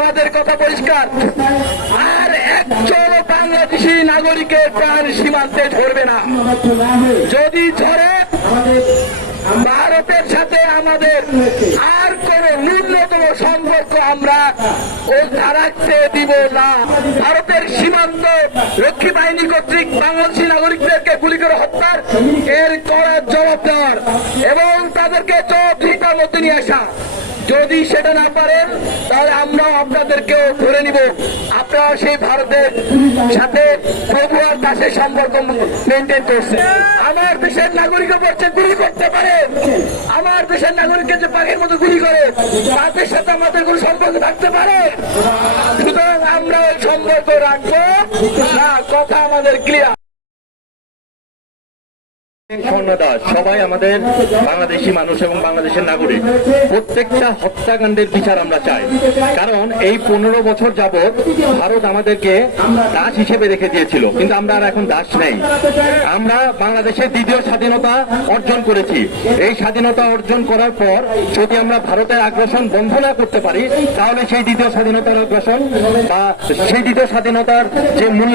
আমাদের কথা পরিষ্কার, আর একজন বাংলাদেশি নাগরিকের প্রাণ সীমান্তে ঝরবে না। যদি ঝরে, ভারতের সাথে আমাদের আর কোন ন্যূনতম সম্পর্ক আমরা রাখতে দিব না। ভারতের সীমান্ত রক্ষী বাহিনী কর্তৃক বাংলাদেশি নাগরিকদেরকে গুলি করে হত্যার এর করার জবাব দেওয়ার এবং তাদেরকে জবাবদিহিতার মধ্যে নিয়ে আসা। যদি সেটা না পারেন তাহলে আমরাও আপনাদেরকেও ধরে নিব। আপনারা সেই ভারতের সাথে প্রভুয়ার দাসের সম্পর্ক মেনটেন করছে। আমার দেশের নাগরিক পড়ছে গুলি করতে পারে, আমার দেশের নাগরিককে যে পাখির মতো গুলি করে, তাদের সাথে আমাদের কোন সম্পর্ক থাকতে পারে? সুতরাং আমরা ওই সম্পর্ক রাখবো না, কথা আমাদের ক্লিয়ার। সবাই আমাদের বাংলাদেশি মানুষ এবং বাংলাদেশের নাগরিক, প্রত্যেকটা হত্যাকাণ্ডের বিচার আমরা চাই। কারণ এই 15 বছর যাবৎ ভারত আমাদেরকে দাস হিসেবে রেখে দিয়েছিল, কিন্তু আমরা আর এখন দাস নেই। আমরা বাংলাদেশের দ্বিতীয় স্বাধীনতা অর্জন করেছি। এই স্বাধীনতা অর্জন করার পর যদি আমরা ভারতের আগ্রাসন বন্ধ না করতে পারি, তাহলে সেই দ্বিতীয় স্বাধীনতার আগ্রাসন বা সেই দ্বিতীয় স্বাধীনতার যে মূল্য